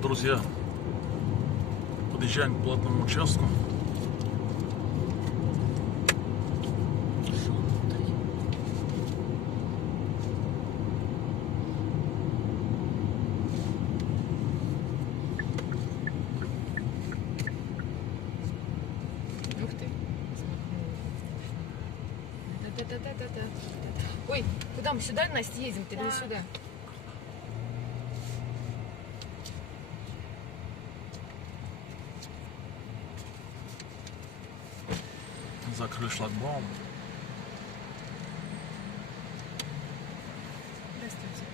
Друзья, подъезжаем к платному участку. Ух ты. Да-да-да-да-да. Ой, куда мы сюда, Настя, едем-то или сюда? Закрыли шлагбаум. Здравствуйте.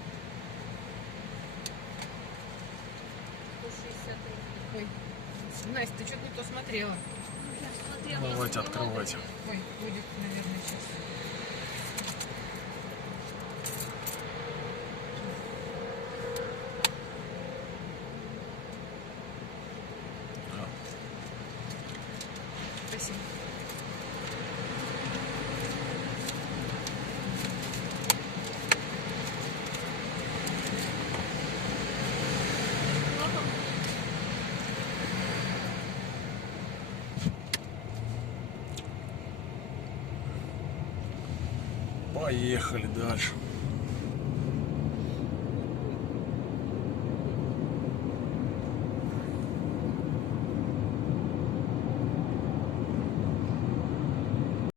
163. Ой, Настя, ты что-то не то смотрела. Я смотрела. Давайте, открывайте. Ой, будет, наверное, сейчас. Да. Спасибо. Поехали дальше.